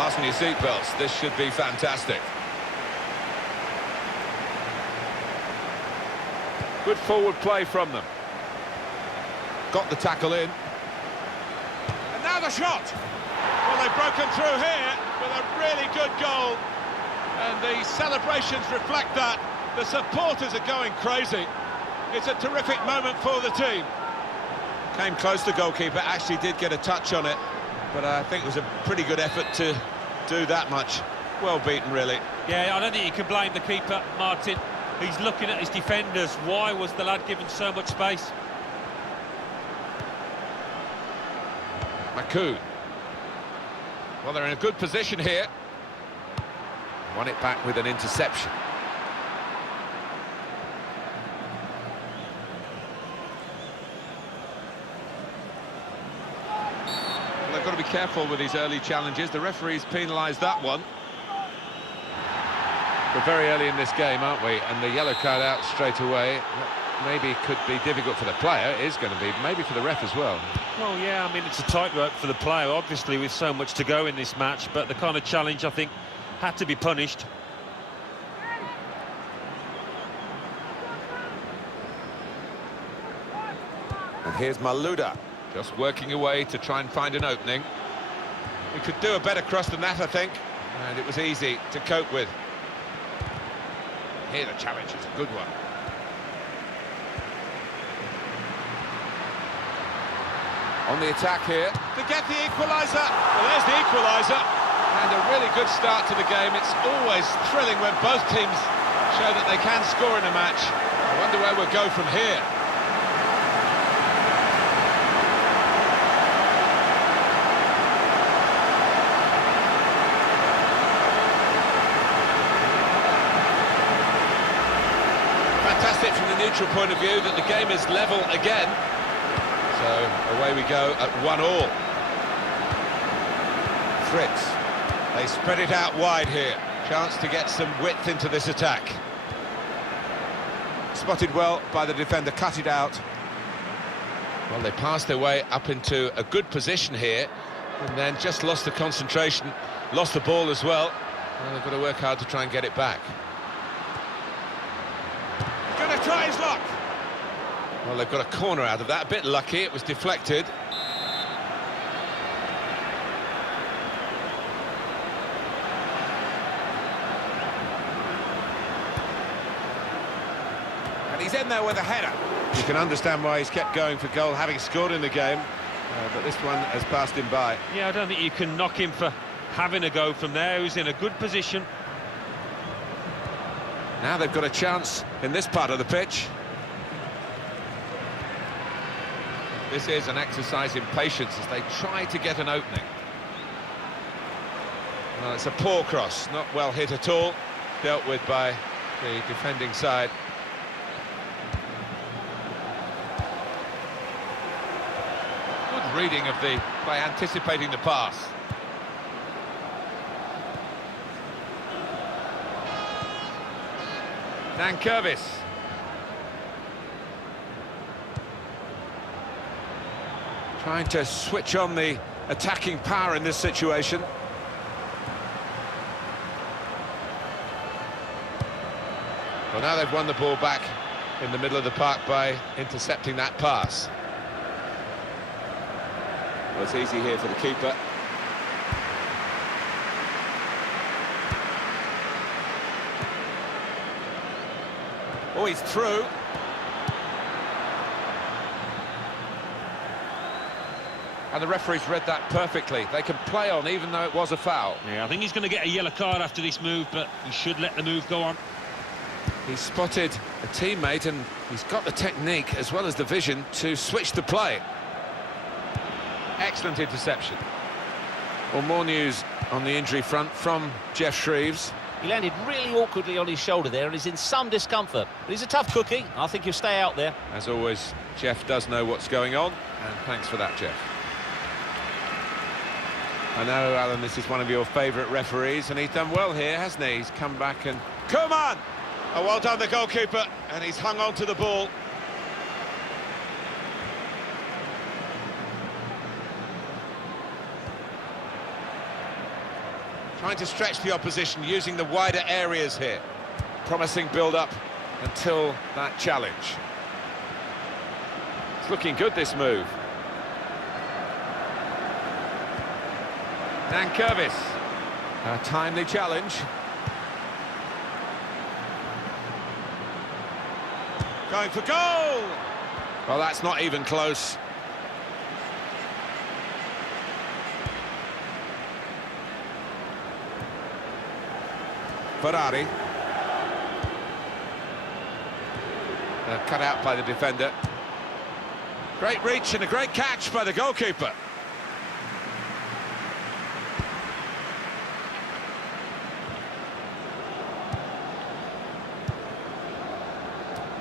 Fasten your seatbelts, this should be fantastic. Good forward play from them. Got the tackle in. And now the shot! Well, they've broken through here with a really good goal. And the celebrations reflect that. The supporters are going crazy. It's a terrific moment for the team. Came close, the goalkeeper actually did get a touch on it, but I think it was a pretty good effort to do that much. Well beaten, really. Yeah, I don't think you can blame the keeper, Martin. He's looking at his defenders. Why was the lad given so much space? Maku. Well, they're in a good position here. Won it back with an interception. Well, they've got to be careful with these early challenges. The referee's penalised that one. We're very early in this game, aren't we? And the yellow card out straight away maybe could be difficult for the player. It is going to be, maybe for the ref as well. Well, yeah, I mean, it's a tightrope for the player, obviously, with so much to go in this match, but the kind of challenge, I think, had to be punished. And here's Malouda, just working away to try and find an opening. He could do a better cross than that, I think, and it was easy to cope with. Here the challenge is a good one. On the attack here. To get the equaliser. Well, there's the equaliser. And a really good start to the game. It's always thrilling when both teams show that they can score in a match. I wonder where we'll go from here. Fantastic from the neutral point of view that the game is level again. So away we go at 1-1. Fritz. They spread it out wide here. Chance to get some width into this attack. Spotted well by the defender, cut it out. Well, they passed their way up into a good position here, and then just lost the concentration, lost the ball as well. Well, they've got to work hard to try and get it back. Going to try his luck. Well, they've got a corner out of that, a bit lucky, it was deflected. And he's in there with a header. You can understand why he's kept going for goal, having scored in the game, but this one has passed him by. Yeah, I don't think you can knock him for having a go from there. He's in a good position. Now they've got a chance in this part of the pitch. This is an exercise in patience as they try to get an opening. Well, it's a poor cross, not well hit at all, dealt with by the defending side. Good reading of the by anticipating the pass. Dunkovic. Trying to switch on the attacking power in this situation. Well, now they've won the ball back in the middle of the park by intercepting that pass. Well, it's easy here for the keeper. Oh, he's through. And the referee's read that perfectly. They can play on even though it was a foul. Yeah, I think he's going to get a yellow card after this move, but he should let the move go on. He's spotted a teammate and he's got the technique as well as the vision to switch the play. Excellent interception. Well, more news on the injury front from Jeff Shreves. He landed really awkwardly on his shoulder there and is in some discomfort. But he's a tough cookie. I think he'll stay out there. As always, Jeff does know what's going on, and thanks for that, Jeff. I know, Alan, this is one of your favourite referees, and he's done well here, hasn't he? He's come back and... Come on! Oh, well done, the goalkeeper, and he's hung on to the ball. Trying to stretch the opposition, using the wider areas here. Promising build-up until that challenge. It's looking good, this move. Dunkovic. A timely challenge. Going for goal! Well, that's not even close. Ferrari. Cut out by the defender. Great reach and a great catch by the goalkeeper.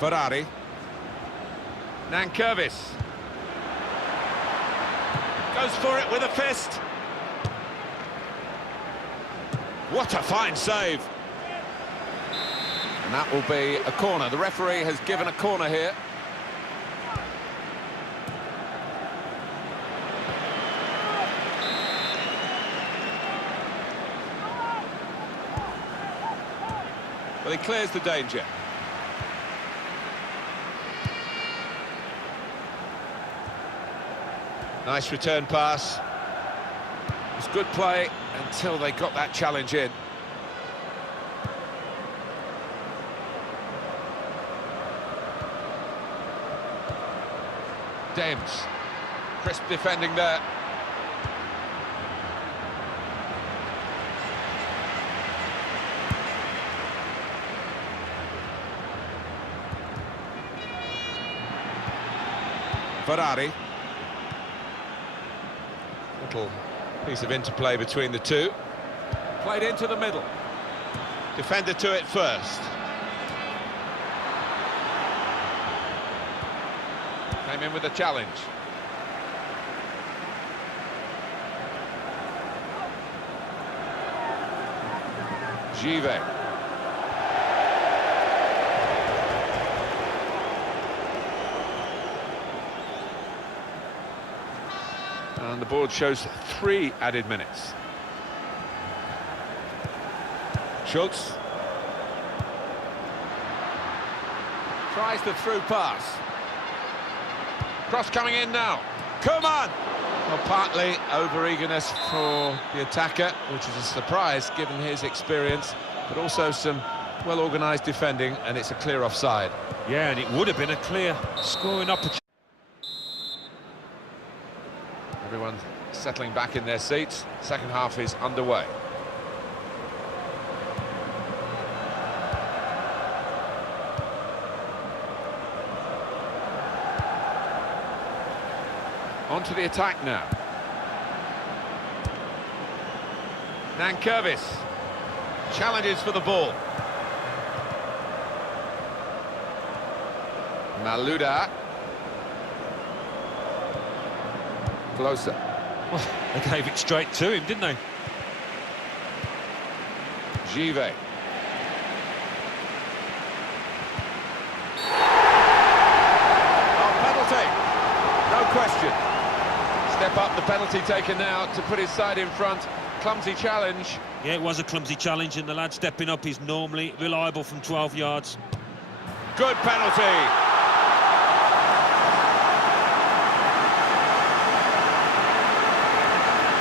Ferrari. Dunkovic. Goes for it with a fist. What a fine save. And that will be a corner. The referee has given a corner here. Well, he clears the danger. Nice return pass. It was good play until they got that challenge in. James. Crisp defending there. Ferrari. Little piece of interplay between the two. Played into the middle. Defender to it first. Came in with a challenge. Chieri. And the board shows 3 added minutes. Schultz. Tries the through pass. Cross coming in now. Come on! Well, partly over-eagerness for the attacker, which is a surprise given his experience, but also some well-organised defending, and it's a clear offside. Yeah, and it would have been a clear scoring opportunity. Everyone settling back in their seats. Second half is underway. On to the attack now. Dunkovic challenges for the ball. Malouda. Closer. Well, they gave it straight to him, didn't they? Chieri. Oh, penalty. No question. Step up, the penalty taken now to put his side in front. Clumsy challenge. Yeah, it was a clumsy challenge, and the lad stepping up is normally reliable from 12 yards. Good penalty.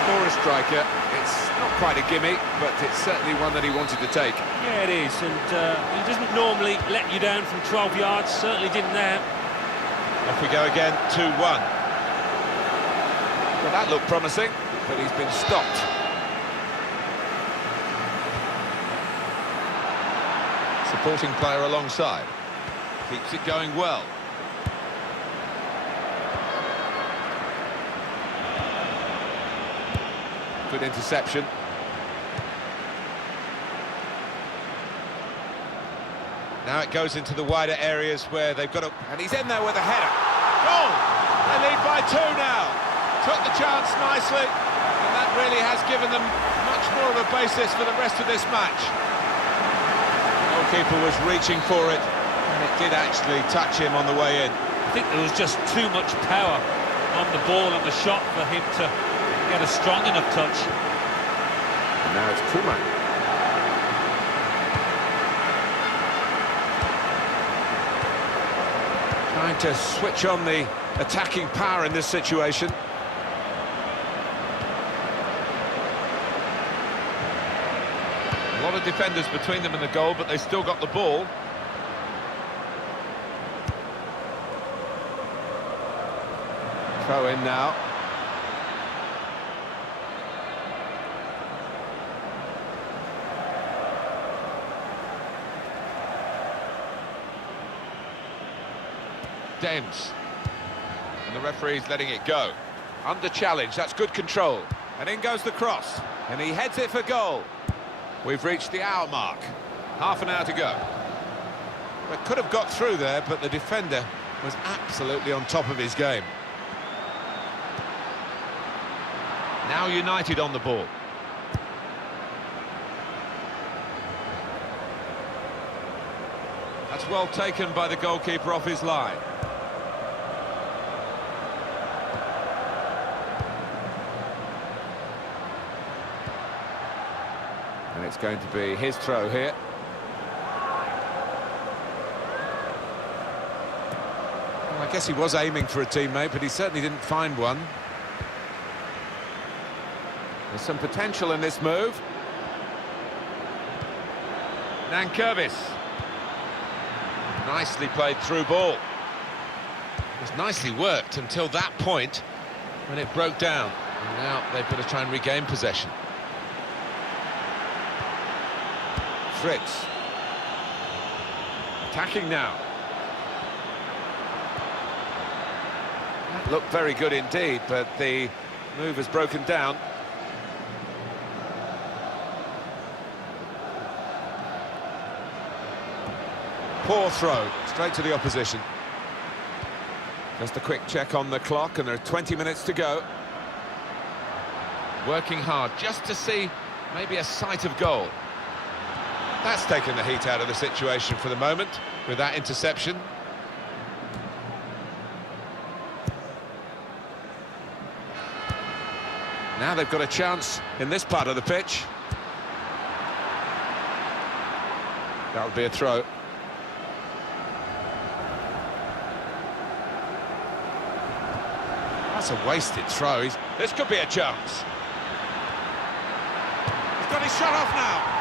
For a striker, it's not quite a gimme, but it's certainly one that he wanted to take. Yeah, it is, and he doesn't normally let you down from 12 yards, certainly didn't there. Off we go again, 2-1. Well, that looked promising, but he's been stopped. Supporting player alongside. Keeps it going well. Good interception. Now it goes into the wider areas where they've got to... And he's in there with a header. Goal! They lead by 2 now. Took the chance nicely, and that really has given them much more of a basis for the rest of this match. The goalkeeper was reaching for it, and it did actually touch him on the way in. I think there was just too much power on the ball and the shot for him to get a strong enough touch. Now it's Koeman. Trying to switch on the attacking power in this situation. A lot of defenders between them and the goal, but they still got the ball. Throw in now. Dems. And the referee's letting it go. Under challenge, that's good control. And in goes the cross. And he heads it for goal. We've reached the hour mark. Half an hour to go. We could have got through there, but the defender was absolutely on top of his game. Now United on the ball. That's well taken by the goalkeeper off his line. And it's going to be his throw here. Well, I guess he was aiming for a teammate, but he certainly didn't find one. There's some potential in this move. Nankervis. Nicely played through ball. It was nicely worked until that point when it broke down. And now they've got to try and regain possession. Fritz. Attacking now. That looked very good indeed, but the move has broken down. Poor throw, straight to the opposition. Just a quick check on the clock, and there are 20 minutes to go. Working hard just to see maybe a sight of goal. That's taken the heat out of the situation for the moment with that interception. Now they've got a chance in this part of the pitch. That would be a throw. That's a wasted throw. This could be a chance. He's got his shot off now.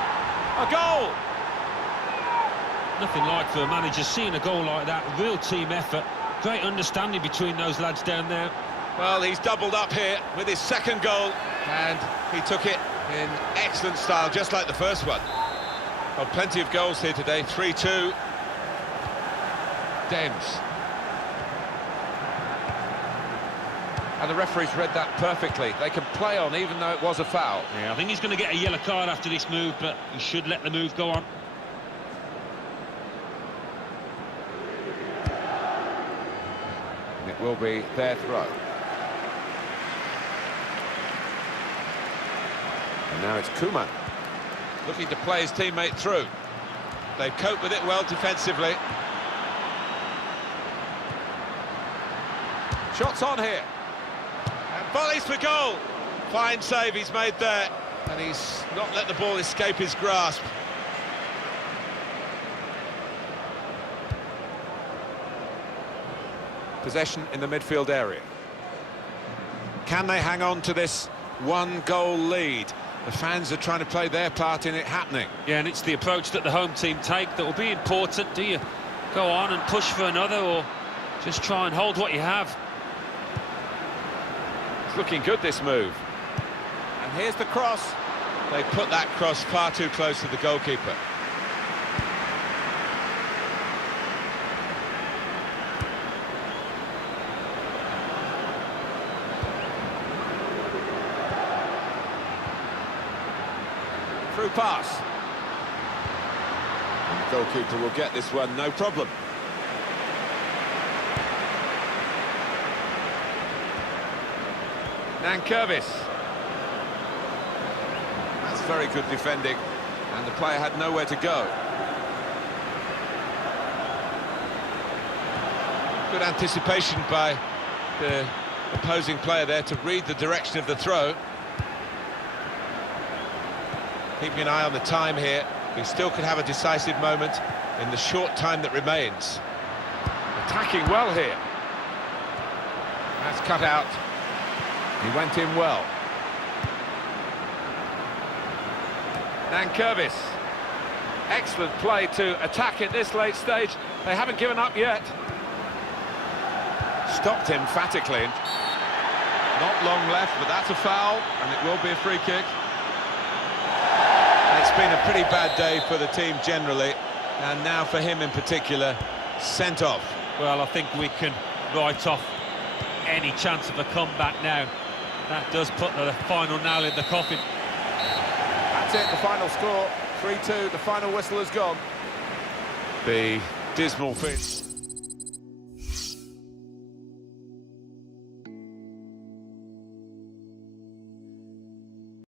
A goal! Nothing like for a manager seeing a goal like that. Real team effort. Great understanding between those lads down there. Well, he's doubled up here with his second goal, and he took it in excellent style, just like the first one. Well, plenty of goals here today. 3-2. Dems. And the referee's read that perfectly. They can play on even though it was a foul. Yeah, I think he's going to get a yellow card after this move, but he should let the move go on. And it will be their throw. And now it's Koeman. Looking to play his teammate through. They cope with it well defensively. Shots on here. Volleys for goal. Fine save he's made there, and he's not let the ball escape his grasp. Possession in the midfield area. Can they hang on to this one-goal lead? The fans are trying to play their part in it happening. Yeah, and it's the approach that the home team take that will be important. Do you go on and push for another, or just try and hold what you have? Looking good, this move. And here's the cross. They put that cross far too close to the goalkeeper. Through pass. And the goalkeeper will get this one, no problem. Nankervis. That's very good defending, and the player had nowhere to go. Good anticipation by the opposing player there to read the direction of the throw. Keeping an eye on the time here. He still could have a decisive moment in the short time that remains. Attacking well here. That's cut out. He went in well. Nankervis. Excellent play to attack at this late stage. They haven't given up yet. Stopped emphatically. Not long left, but that's a foul, and it will be a free kick. It's been a pretty bad day for the team generally, and now for him in particular, sent off. Well, I think we can write off any chance of a comeback now. That does put the final nail in the coffin. That's it, the final score, 3-2, the final whistle has gone. The dismal finish.